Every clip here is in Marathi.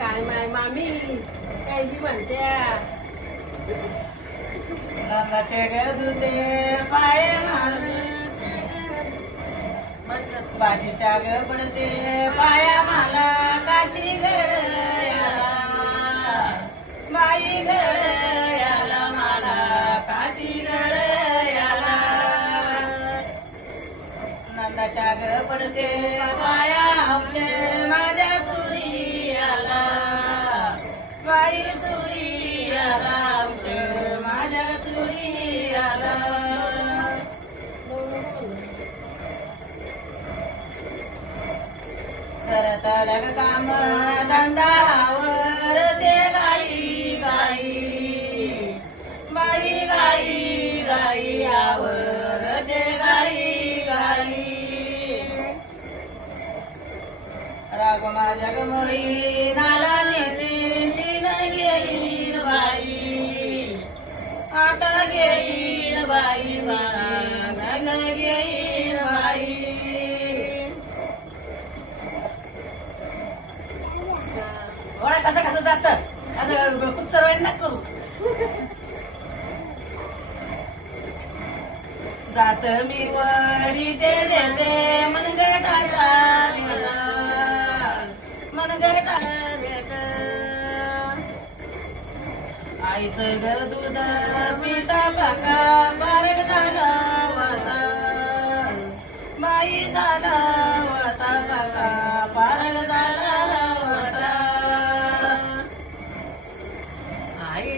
काय माय मामी काय बी म्हणत्या नंदाचे ग दुधे पाय बाशीच्या ग पडते पाया मला काशी गडयाला बाई गडयाला मला काशी गडयाला नंदाच्या ग पडते पाया अंश माझ्या चुडीयाला बाई चुडीयाला अंश माझ्या चुडीयाला करत लग काम धंदावर ते गाई गाई बाई गाई गाई आवर ते गाई गाई राग माझ्या गमळी नाला चिंतीन घेईन बाई आता घेईन बाई बाळा नग घेईन बाई कसं कसं जात असं खूप सर्व नको जात मी वडी ते देते मनगटाचा मनगटा आईचं ग दूध पिता पाका बारक झाला वाता बाई झाला वाता पाका बारक झाला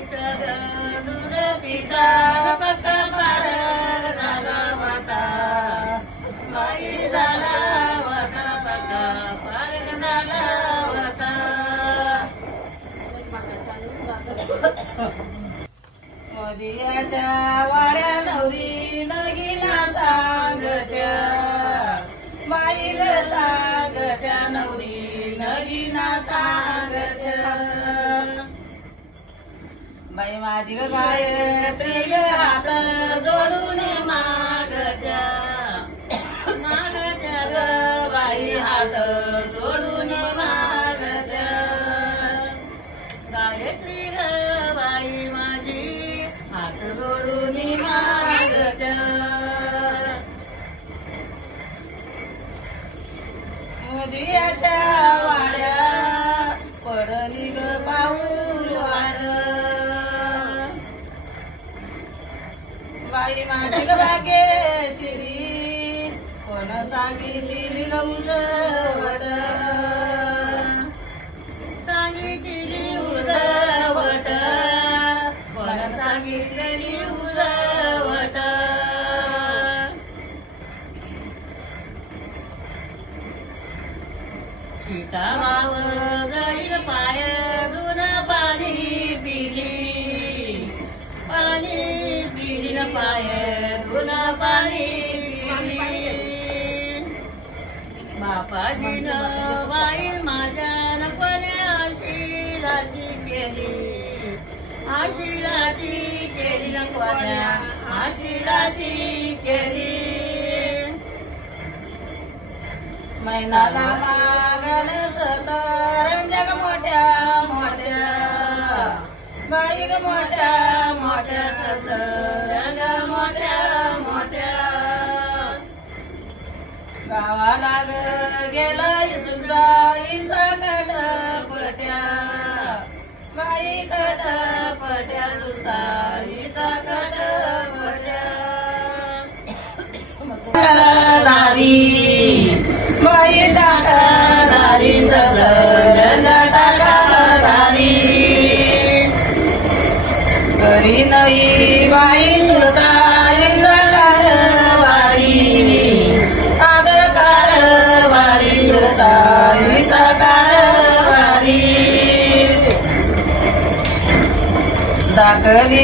दूध पिता पक्का पार झाला वाता बाई झाला वाता पक्का पार झाला वाता मोदियाच्या वाड्या नवरी नगीना सांगत्या बाई ग सांगत्या नवरी नगीना सांगत्या बाई माझी ग गायत्री ग हात जोडून मागत्या मागत्या ग बाई हात जोडून मागत्या गायत्री ग बाई माझी हात जोडून मागत्या मोदियाच्या वाड्या पडली ग पाऊल वाड बाई माझी ग भाग्यश्री कोण सांगितली उजवट सांगितली उजवट कोण सांगितली उजवट सीता माव गळील पाय दूध पाणी पिली पाणी पिली पाय दूध पाणी पिली बापाजीनं बाई माझ्या नपणे आशिलाची केली आशिलाची केली नपण्या आशिलाची केली मैनाला मागन सतर जग मोठ्या मोठ्या बाई ग मोठ्या मोठ्या सतर जग मोठ्या मोठ्या गावाला गेला सुद्धा कडपट्या बाई कडपट्या सुद्धा कडपट्या बाई टाकणारी सगळं टाकणारी घरी नाही बाई चुलताई कारवारी आग कारवारी चुलताईचा कारवारी दाखली